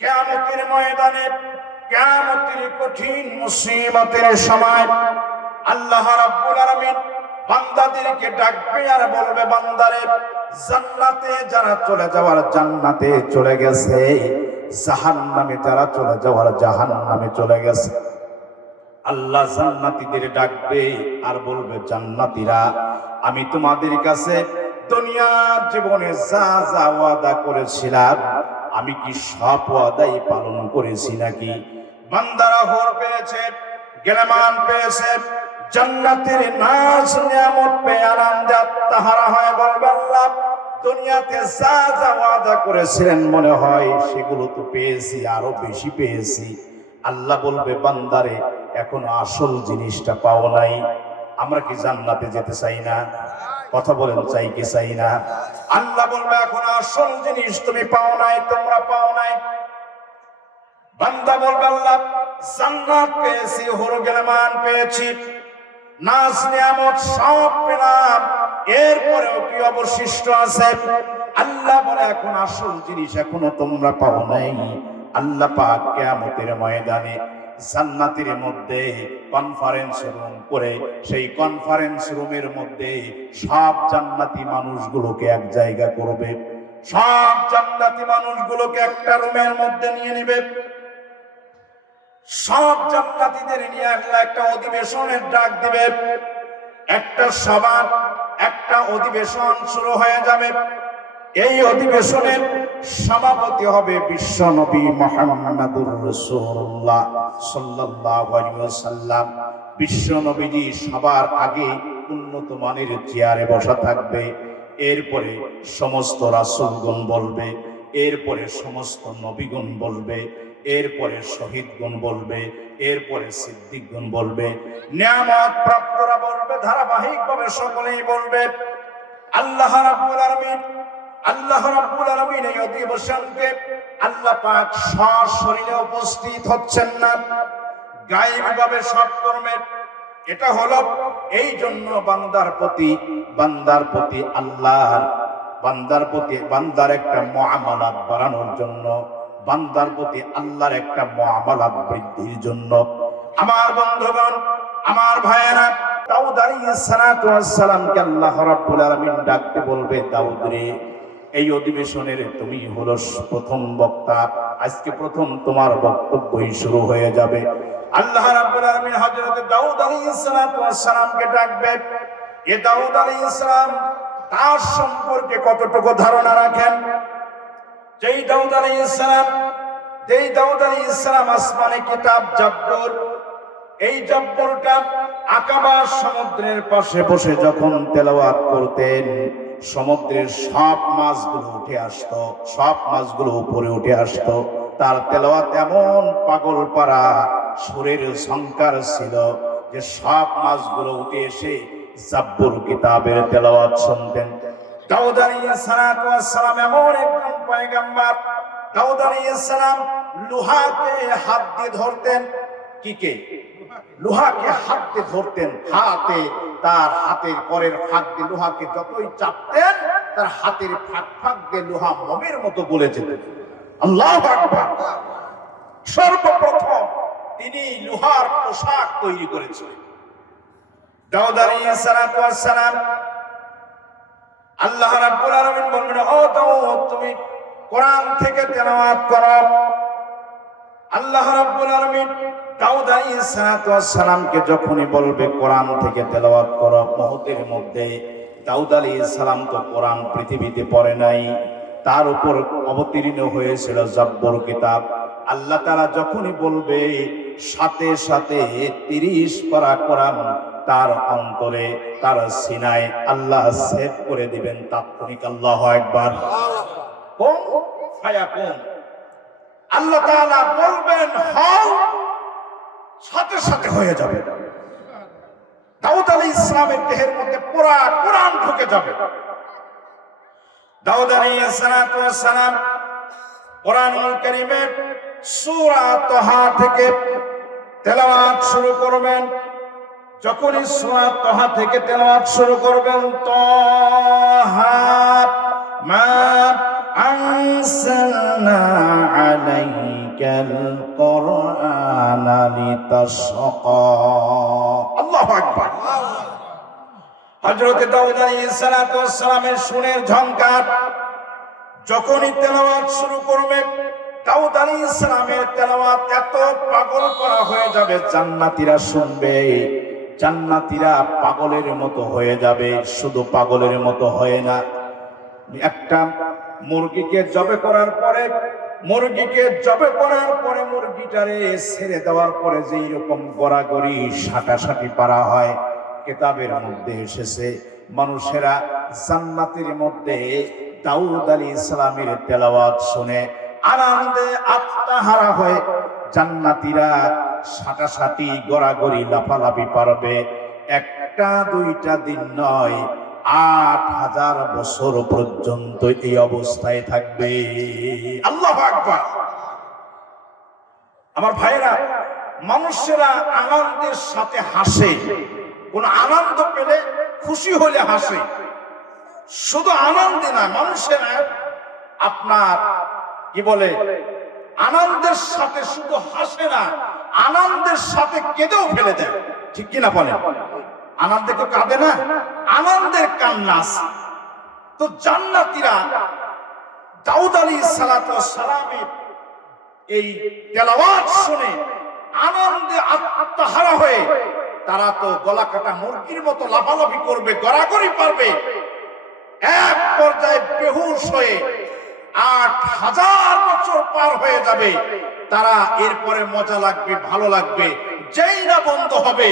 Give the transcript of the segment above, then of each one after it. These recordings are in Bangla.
কিয়ামতের ময়দানে, কিয়ামতের কঠিন মুসিবতের সময় আল্লাহ রাব্বুল আলামিন বান্দাদেরকে ডাকবে আর বলবে, বান্দারে, জান্নাতে যারা চলে যাওয়ার জান্নাতে চলে গেছে, জাহান্নামে যারা চলে যাওয়ার জাহান্নামে চলে গেছে। আল্লাহ জান্নাতীদের ডাকবে আর বলবে, জান্নাতীরা, আমি তোমাদের কাছে দুনিয়ার জীবনে যা যা ওয়াদা করেছিলাম, আমি কি সব ওয়াদাই পালন করেছি নাকি? বান্দারা হুর পেয়েছে, গেলেমান পেয়েছে, জান্নাতের নাজ নিয়ামত পেয়ে আনন্দে আত্মহারা হয়ে বলবে, আল্লাহ, দুনিয়াতে যা যা ওয়াদা করেছিলেন মনে হয় সেগুলো তো পেয়েছি, আরো বেশি পেয়েছি। আল্লাহ বলবে, বান্দারে, এখন আসল জিনিসটা পাও নাই। আমরা কি জান্নাতে যেতে চাই না? কথা বলেন, চাই কি চাই না? আল্লাহ বলবে, এখন আসল জিনিস তুমি পাও নাই, তোমরা পাও নাই। বান্দা বলবে, আল্লাহ, জান্নাত পেয়েছি, হুর গেলেমান পেয়েছি, নাজ নিয়ামত সব পেলাম, এরপরেও কি অবশিষ্ট আছে? আল্লাহ বলে, এখন আসল জিনিস এখনো তোমরা পাও নাই। আল্লাহ পাক কিয়ামতের ময়দানে জান্নাতের মধ্যে কনফারেন্স রুম করে, সেই কনফারেন্স রুমের মধ্যে সব জান্নাতি মানুষগুলোকে এক জায়গা করবে, সব জান্নাতি মানুষগুলোকে একটা রুমের মধ্যে নিয়ে নেবে। সব জান্নাতীদের নিয়ে আল্লাহ একটা অধিবেশনের ডাক দিবে। একটা সভা, একটা অধিবেশন শুরু হয়ে যাবে। এই অধিবেশনের সভাপতি হবে বিশ্ব নবী মুহাম্মদুর রাসূলুল্লাহ সাল্লাল্লাহু আলাইহি ওয়াসাল্লাম। বিশ্ব নবীজি সবার আগে উন্নত মানের চেয়ারে বসা থাকবে। এরপরে সমস্ত রাসূলগণ বলবে, এরপরে সমস্ত নবীগণ বলবে, এরপরে শহীদগণ বলবে, এরপরে সিদ্দিকগণ বলবে, নিয়ামত প্রাপ্তরা বলবে, ধারাবাহিকভাবে সকলেই বলবে। আল্লাহ রাব্বুল আলামিন এই অধিবেশনকে আল্লাহ পাক সশরীরে উপস্থিত হচ্ছেন না, গায়েবীভাবে সব করবেন। এটা হলো এই জন্য বান্দার প্রতি আল্লাহর, বান্দার একটা মুআমালাত বাড়ানোর জন্য, বান্দার প্রতি আল্লাহর একটা মুআমালাত বৃদ্ধির জন্য। আমার বন্ধুগণ, আমার ভাইয়েরা, দাউদ আলাইহিস সালাতু ওয়াস সালামকে আল্লাহ রাব্বুল আলামিন ডাকতে বলবে, দাউদ রে, এই অধিবেশনের তুমি হলো প্রথম বক্তা, আজকে প্রথম তোমার বক্তব্যই শুরু হয়ে যাবে। আল্লাহ রাব্বুল আলামিন হযরত দাউদ আলাইহিস সালাতু ওয়াস সালামকে ডাকবে। এ দাউদ আলাইহিস সালাম তার সম্পর্কে কতটুকু ধারণা রাখেন? যেই দাউদ আলাইহিস সালাম আসমানে কিতাব জাব্বুর, এই জাব্বুরটা আকাবা সমুদ্রের পাশে বসে যখন তেলাওয়াত করতেন, সমুদ্রের সব মাছগুলো উঠে আসতো, সব মাছগুলো উপরে উঠে আসতো। তার তেলাওয়াত এমন পাগল পারা সুরের ঝংকার ছিল যে সব মাছগুলো উঠে এসে জাব্বুর কিতাবের তেলাওয়াত শুনতেন। দাউদ আলাইহিস সালাম এমন একজন পয়গম্বর। দাউদ আলাইহিস সালাম লোহাকে হাত দিয়ে ধরতেন। কিকে? লোহাকে হাত দিয়ে ধরতেন। তার হাতের করের ফাঁক দিয়ে লোহাকে যতই চাপতেন, তার হাতের ফাঁক দিয়ে লোহা মোমের মতো গলে যেত। আল্লাহু আকবার। সর্বপ্রথম তিনি লোহার পোশাক তৈরি করেছিলেন। দাউদ আলাইহিস সালাম, আল্লাহ রাব্বুল আলামিন বললেন, ও দাউদ, তুমি কোরআন থেকে তেলাওয়াত করো। আল্লাহ রাব্বুল আলামিন দাউদ আলাইহিস সালামকে যখনই বলবে কোরআন থেকে তেলাওয়াত করো, মুহূর্তের মধ্যে দাউদ আলাইহিস সালাম তো কোরআন পৃথিবীতে পড়ে নাই, তার উপর অবতীর্ণ হয়েছিল জাব্বুর কিতাব। আল্লাহ তাআলা যখনই বলবে, সাথে সাথে 30 পারা কোরআন তার অন্তরে, তার সিনায় আল্লাহ সেভ করে দিবেন তাৎক্ষণিক। আল্লাহু আকবার। কোন ফায়াকুন, আল্লাহ তাআলা বলবেন হও, সাথে সাথে হয়ে যাবে। দাউদ আলাইহিস সালামের দেহের মধ্যে পুরা কোরআন ঢুকে যাবে। দাউদ আলাইহিস সালাম কোরআনুল কারীমের সূরা তাহা থেকে তেলাওয়াত শুরু করবেন। যখনই সূরা তাহা থেকে তেলাওয়াত শুরু করবেন, তাহা মা আনসালনা আলাইহি আলাইকাল কুরআনা লিতাশকা। আল্লাহু আকবার। হযরত দাউদ আলাইহিস সালাতু ওয়াস সালামের সুরের ঝংকার যখনই তেলাওয়াত শুরু করবে, দাউদ আলাইহিস সালামের তেলাওয়াত এত পাগল করা হয়ে যাবে, জান্নাতীরা শুনবে, জান্নাতীরা পাগলের মতো হয়ে যাবে। শুধু পাগলের মতো হয় না, একটা মুরগিকে জবে করার পরে মুরগিটারে ছেড়ে দেওয়ার পরে যেই রকম গড়াগড়ি সাটাসাটি পারা হয়, কিতাবের মধ্যে এসেছে মানুষেরা জান্নাতের মধ্যে দাউদ আলাইহিস সালামের তেলাওয়াত শুনে আনন্দে আত্মহারা হয়ে জান্নাতীরা সাটাসাটি গড়াগড়ি লাফালাফি পারবে। একটা দুইটা দিন নয়, ৮,০০০ বছর পর্যন্ত এই অবস্থায় থাকবে। আল্লাহু আকবার। আমার ভাইরা, মানুষেরা আনন্দের সাথে হাসে, কোন আনন্দ পেলে খুশি হলে হাসে। শুধু আনন্দে না, মানুষেরা আপনার কি বলে আনন্দের সাথে শুধু হাসে না, আনন্দের সাথে কেঁদেও ফেলে দেয়। ঠিক কিনা বলেন? আনন্দে তো কাঁদে না, আনন্দের কান্না আছে। তো জান্নাতীরা দাউদ আলাইহিস সালাতু ওয়াস সালামের এই তেলাওয়াত শুনে আনন্দে আত্মহারা হয়ে তারা তো গলা কাটা মুরগির মতো লাফালাফি করবে, গড়াগড়ি পারবে। এক পর্যায়ে বেহুশ হয়ে ৮,০০০ বছর পার হয়ে যাবে। তারা এরপরে মজা লাগবে, ভালো লাগবে, যেই না বন্ধ হবে,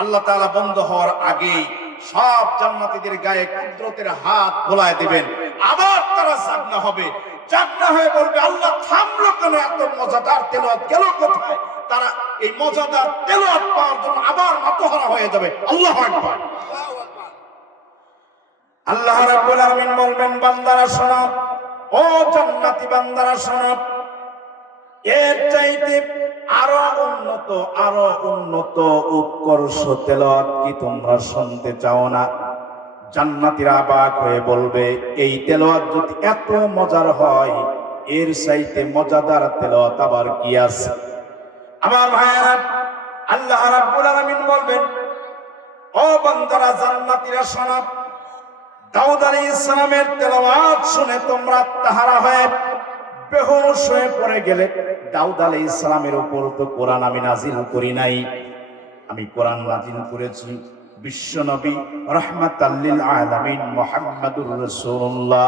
আল্লাহ তাআলা বন্ধ হওয়ার আগেই সব জান্নাতীদের গায়ে কুদরতের হাত বোলায় দিবেন। আবার তারা জাগনা হবে, জাগনা হয়ে বলবে, আল্লাহ থামলো কেন? এত মজাদার তেলাওয়াত গেল কোথায়? তারা এই মজাদার তেলাওয়াত পাওয়ার জন্য আবার মাতোহারা হয়ে যাবে। আল্লাহু আকবার। আল্লাহ রাব্বুল আলামিন বলবেন, বান্দারা শোনো, ও জান্নাতি বান্দারা শোনো, এর চাইতে আরো উন্নত উৎকর্ষ তেলাওয়াত কি তোমরা শুনতে চাও না? জান্নাতীরা অবাক হয়ে বলবে, এই তেলাওয়াত যদি এত মজার হয়, এর চাইতে মজাদার তেলাওয়াত আবার কি আছে? আমার ভাইয়েরা, আল্লাহ রাব্বুল আলামিন বলবেন, ও বান্দারা, জান্নাতীরা শোনো, দাউদ আলাইহিস সালামের তেলাওয়াত শুনে তোমরা তাহারা হয়ে বেহুশ হয়ে পড়ে গেলে। দাউদ আলাইহিস সালামের উপর তো কোরআন আমি নাজিল করি নাই, আমি কোরআন নাজিল করেছি বিশ্বনবী রাহমাতাল লিল আলামিন মুহাম্মাদুর রাসূলুল্লাহ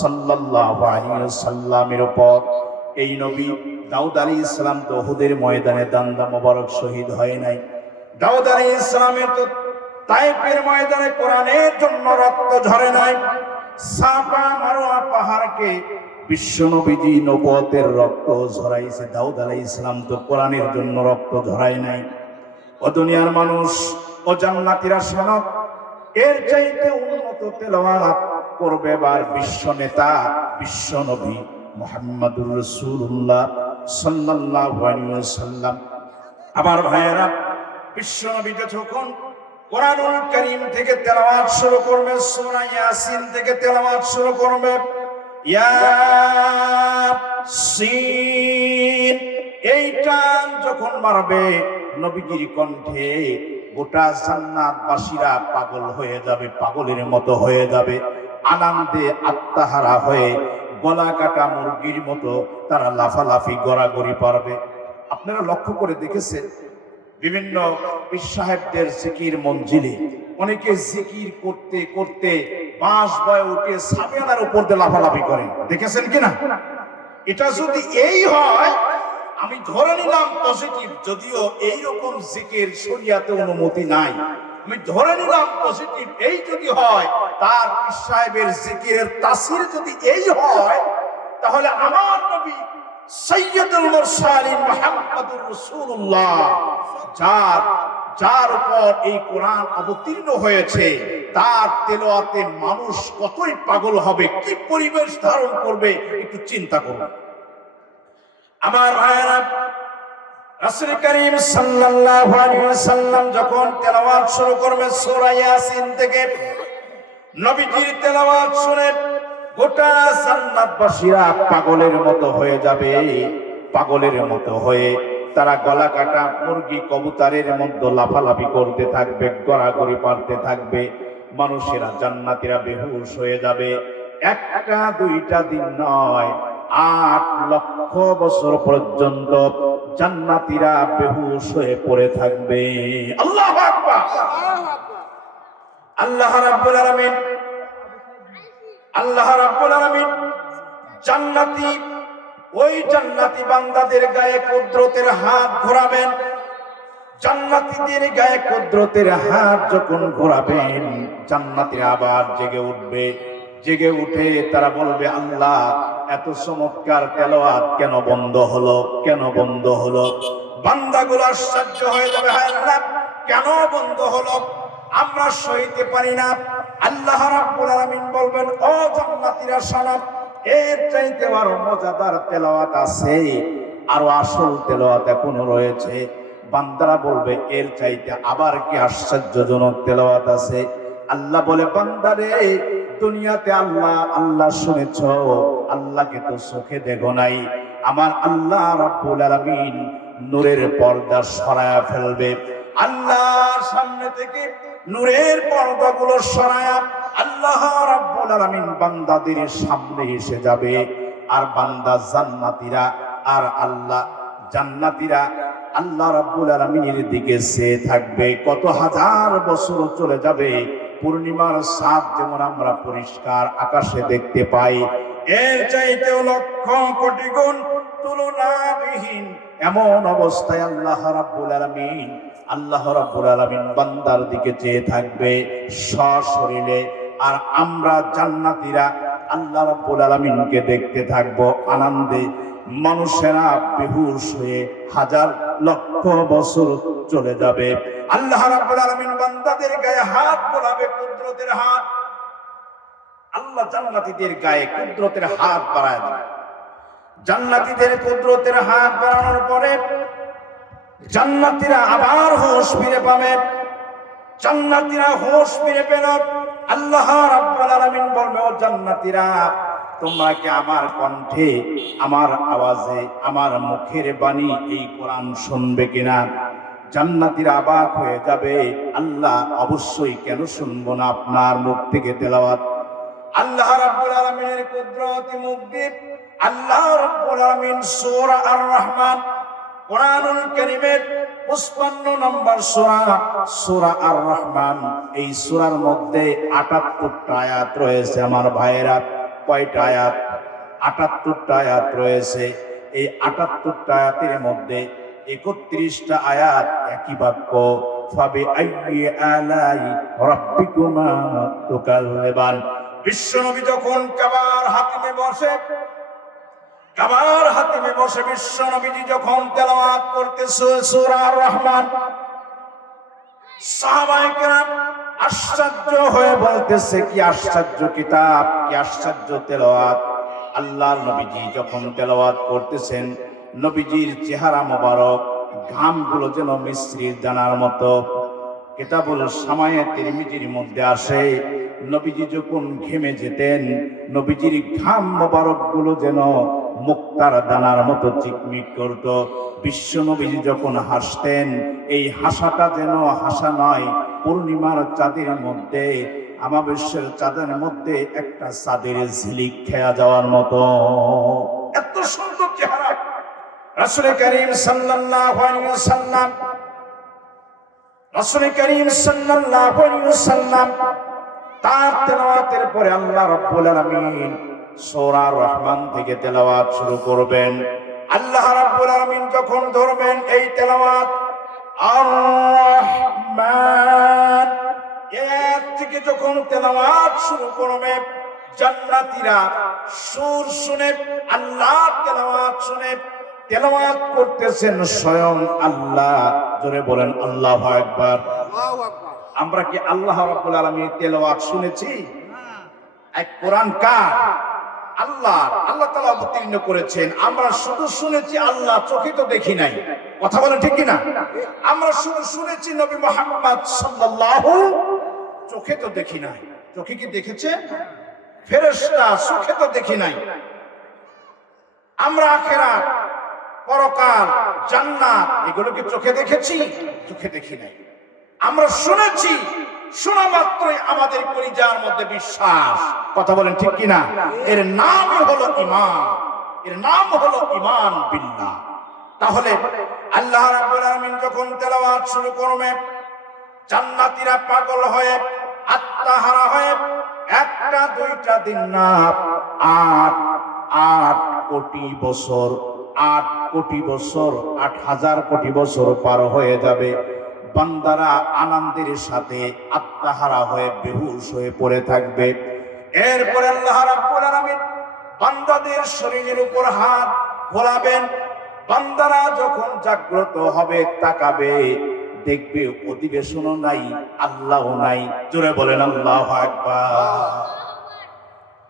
সাল্লাল্লাহু আলাইহি ওয়াসাল্লামের উপর। এই নবী দাউদ আলাইহিস সালাম তো উহুদের ময়দানে দান্দা মোবারক শহীদ হয় নাই। দাউদ আলাইহিস সালামের তো তায়েফের ময়দানে কোরআনের জন্য রক্ত ঝরে নাই। সাফা মারওয়া পাহাড়কে বিশ্বনবীজি নবুয়তের রক্ত ঝরাইছে, দাউদ আলাইহিস সালাম তো কোরআনের জন্য রক্ত ঝরায় নাই। ও দুনিয়ার মানুষ, ও জান্নাতীরা শোনো, এর চাইতে উন্নত তেলাওয়াত করবে এবার বিশ্ব নেতা, বিশ্বনবী মুহাম্মাদুর রাসূলুল্লাহ সাল্লাল্লাহু আলাইহি ওয়াসাল্লাম। আমার ভাইয়েরা, বিশ্বনবী যখন কোরআনুল কারীম থেকে তেলাওয়াত শুরু করবে, সূরা ইয়াসিন থেকে তেলাওয়াত শুরু করবে, ইয়াসিন এইটা যখন মারবে, নবীজির কণ্ঠে গোটা জান্নাতবাসীরা পাগল হয়ে যাবে, পাগলের মতো হয়ে যাবে, আনন্দে আত্মহারা হয়ে গলা কাটা মুরগির মতো তারা লাফালাফি গড়াগড়ি পারবে। আপনারা লক্ষ্য করে দেখেছেন, বিভিন্ন পীর সাহেবদের জিকির মঞ্জিলে অনেকে জিকির করতে করতে বাঁশ বয়ে উঠে সাবিয়ানার উপর দিয়ে লাফালাফি করে, দেখেছেন কিনা? এটা যদি এই হয়, আমি ধরে নিলাম পজিটিভ, যদিও এইরকম জিকির শরিয়াতে অনুমতি নাই, আমি ধরে নিলাম পজিটিভ। এই যদি হয়, তার পীর সাহেবের জিকিরের তাসির যদি এই হয়, তাহলে আমার নবী সাইয়্যিদুল মুরসালিন মুহাম্মাদুর রাসূলুল্লাহ, যার উপর এই কোরআন অবতীর্ণ হয়েছে, তার তেলাওয়াতে মানুষ কতই পাগল হবে, কি পরিবেশ ধারণ করবে, একটু চিন্তা করুন। আমার ভাইয়েরা, রাসূল করিম সাল্লাল্লাহু আলাইহি ওয়াসাল্লাম যখন তেলাওয়াত শুরু করবে সূরা ইয়াসিন থেকে, নবীজির তেলাওয়াত শুনে গোটা জান্নাতবাসীরা পাগলের মতো হয়ে যাবে, পাগলের মতো হয়ে তারা গলা কাটা মুরগি কবুতরের মধ্যে লাফালাফি করতে থাকবে, গড়াগড়ি পারতে থাকবে। মানুষেরা জান্নাতীরা বেহুশ হয়ে যাবে। একটা দুইটা দিন নয়, 8 লক্ষ বছর পর্যন্ত জান্নাতীরা বেহুশ হয়ে পড়ে থাকবে। আল্লাহু আকবার। আল্লাহ রাব্বুল আলামিন জান্নাতি ওই জান্নাতি বান্দাদের গায়ে কুদরতের হাত ঘোরাবেন। জান্নাতীদের গায়ে কুদরতের হাত যখন ঘোরাবেন, জান্নাতীরা আবার জেগে উঠবে। জেগে উঠে তারা বলবে, আল্লাহ এত চমৎকার তেলাওয়াত কেন বন্ধ হলো, কেন বন্ধ হলো? বান্দাগুলো আশ্চর্য হয়ে যাবে, হায় আল্লাহ কেন বন্ধ হলো, আমরা সইতে পারি না। আল্লাহ রাব্বুল আলামিন বলবেন, ও জান্নাতীরা শোনো, এর চাইতে আরো মজাদার তেলাওয়াত আছে, আরো আসল তেলাওয়াত এখনো রয়েছে। বান্দারা বলবে, এর চাইতে আবার কি আশ্চর্যজনক তেলাওয়াত আছে? আল্লাহ বলে, বান্দারে দুনিয়াতে আল্লাহ আল্লাহ শুনেছ, আল্লাহকে তো চোখে দেখো নাই। আমার আল্লাহ রাব্বুল আলামিন নূরের পর্দা সরায়া ফেলবে। আল্লাহর সামনে থেকে নূরের পর্দাগুলো সরায়া আল্লাহ রাব্বুল আলামিন বান্দাদের সামনে এসে যাবে। আর বান্দা জান্নাতীরা আর আল্লাহ জান্নাতীরা আল্লাহ রাব্বুল আলামিনের দিকে চেয়ে থাকবে। কত হাজার বছর চলে যাবে। পূর্ণিমার চাঁদ যেমন আমরা পরিষ্কার আকাশে দেখতে পাই, এর চাইতে লক্ষ কোটি গুণ তুলনাবিহীন এমন অবস্থায় আল্লাহ রাব্বুল আলামিন বান্দার দিকে চেয়ে থাকবে সশরীরে। আর আমরা জান্নাতীরা আল্লাহ রাব্বুল আলামিনকে দেখতে থাকবো আনন্দে। মানুষেরা বেহুশ হয়ে হাজার লক্ষ বছর চলে যাবে। আল্লাহ রাব্বুল আলামিন বান্দাদের গায়ে হাত বোলাবে, কুদরতের হাত। আল্লাহ জান্নাতীদের গায়ে কুদরতের হাত বাড়ায় দেবে। জান্নাতীদের কুদরতের হাত বাড়ানোর পরে জান্নাতীরা আবার হোশ ফিরে পাবে। জান্নাতীরা হোশ ফিরে পেল। আল্লাহ রাব্বুল আলামিন বলবে, ও জান্নাতীরা, তোমরা কি আমার কণ্ঠে, আমার আওয়াজে, আমার মুখের বাণী এই কোরআন শুনবে কিনা? জান্নাতীরা অবাক হয়ে যাবে, আল্লাহ অবশ্যই, কেন শুনবো না আপনার মুখ থেকে তেলাওয়াত। আল্লাহ রাব্বুল আলামিনের কুদরতি মুখ দিয়ে আল্লাহ রাব্বুল আলামিন সূরা আর রহমান, কোরআনুল কারীমের 55 নম্বর সূরা আর রহমান। এই সূরার মধ্যে 78টা আয়াত রয়েছে। আমার ভাইয়েরা, কয়টা আয়াত? 78টা আয়াত রয়েছে। এই 78টা আয়াতের মধ্যে 31টা আয়াত একই বাক্য, ফাবি আইয়ি আলাই রাব্বিকুমা তুকাল্লিবান। বিশ্বনবী যখন কাবার হাতিমে বসে বিশ্বনবীজি যখন তেলাওয়াত করতেছে সূরা আর রহমান, সাহাবায়ে কেরাম আশ্চর্য হয়ে বলতেছে, কি আশ্চর্য কিতাব, কি আশ্চর্য তেলাওয়াত। আল্লাহর নবীজি যখন তেলাওয়াত করতেছেন, নবীজির চেহারা মোবারক ঘামগুলো যেন মিশ্রির দানার মতো। কিতাবুল শামায়ে তিরমিজির মধ্যে আসে, নবীজি যখন ঘেমে যেতেন, নবীজির ঘাম মোবারক গুলো যেন মুক্তার দানার মতো চিকমিক করত। বিশ্ব নবীজি যখন হাসতেন, এই হাসাটা যেন হাসা নয়, পূর্ণিমার চাঁদের মধ্যে, আমাবস্যার চাঁদের মধ্যে একটা চাঁদের ঝিলিক খেয়া যাওয়ার মতো। এত সুন্দর চেহারা রাসূল করিম সাল্লাল্লাহু আলাইহি ওয়াসাল্লাম। রাসূল করিম সাল্লাল্লাহু আলাইহি ওয়াসাল্লাম তার তেলাওয়াতের পরে আল্লাহ রাব্বুল আলামিন সূরা রহমান থেকে তেলাওয়াত শুরু করবেন। আল্লাহ রাব্বুল আলামিন যখন ধরবেন এই তেলাওয়াত, আর রহমান এর থেকে যখন তেলাওয়াত শুরু করবে, জান্নাতীরা সুর শুনে, আল্লাহ তেলাওয়াত শুনে, তেলাওয়াত করতেছেন স্বয়ং আল্লাহ। জোরে বলেন আল্লাহু আকবার। আল্লাহু আকবার। আমরা কি আল্লাহ রাব্বুল আলামিনের তেলাওয়াত শুনেছি? এক কোরআন কার? আল্লাহ তাআলা অবতীর্ণ করেছেন। আমরা শুধু শুনেছি, আল্লাহ চোখে তো দেখি নাই। কথা বলেন ঠিক কিনা? আমরা শুধু শুনেছি নবী মুহাম্মদ সাল্লাল্লাহু, চোখে তো দেখি নাই। চোখে কি দেখেছে? ফেরেশতা চোখে তো দেখি নাই। আমরা আখিরাত পরকাল, জান্নাত, এগুলো কি চোখে দেখেছি? চোখে দেখি নাই। আমরা শুনেছি, শোনা মাত্রই আমাদের কলিজার মধ্যে বিশ্বাস। কথা বলেন ঠিক কিনা? এর নামই হলো ঈমান, এর নাম হলো ঈমান বিল্লাহ। তাহলে আল্লাহ রাব্বুল আলামিন যখন তেলাওয়াত শুরু করবে, জান্নাতীরা পাগল হয়ে আত্মহারা হয়ে একটা দুইটা দিন না, ৮ কোটি বছর, ৮ কোটি বছর, ৮,০০০ কোটি বছর পার হয়ে যাবে। বান্দারা আনন্দের সাথে আত্মহারা হয়ে বেহুশ হয়ে পড়ে থাকবে। এরপরে আল্লাহ রাব্বুল আলামিন বান্দাদের শরীরের উপর হাত ঘোরাবেন। বান্দারা যখন জাগ্রত হবে, তাকাবে, দেখবে অধিবেশনও নাই, আল্লাহও নাই। জোরে বলেন আল্লাহু আকবার।